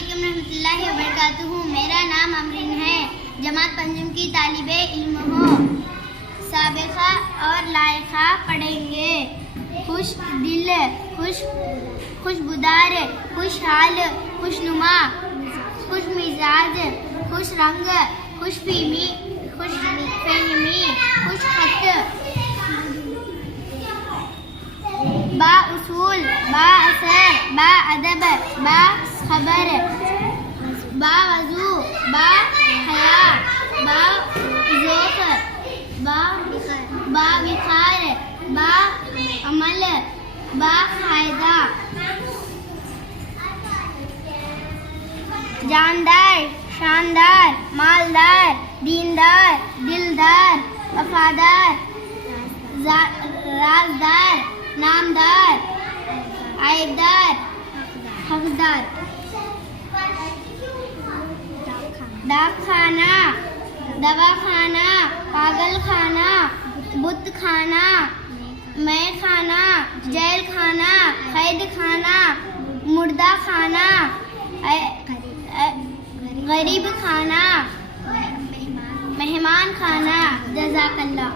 अस्सलामुअलैकुम रहमतुल्लाहि व बरकातुहू। मेरा नाम अमरीन है। जमात पंजम की तालिबे इल्म हो। साबिक़ा और लायक़ा पढ़ेंगे। खुश दिल, खुशबुदार, खुशहाल, खुशनुमा, खुश मिजाज, खुश रंग, खुश फहमी, खुश खत, बा उसूल, बा असर, बा अदब, बा खबर, बा वजू, बा हया, बा ज़ौक़, बा विकार, बा अमल, बा फ़ायदा। जानदार, शानदार, मालदार, दीनदार, दिलदार, वफादार, राजदार, नामदार, आयबदार, हकदार। डाकखाना, दवाखाना, पागल खाना, बुत खाना, मैं खाना, जेल खाना, कैद खाना, मुर्दा खाना, गरीब खाना, मेहमान खाना। जज़ाकल्लाह।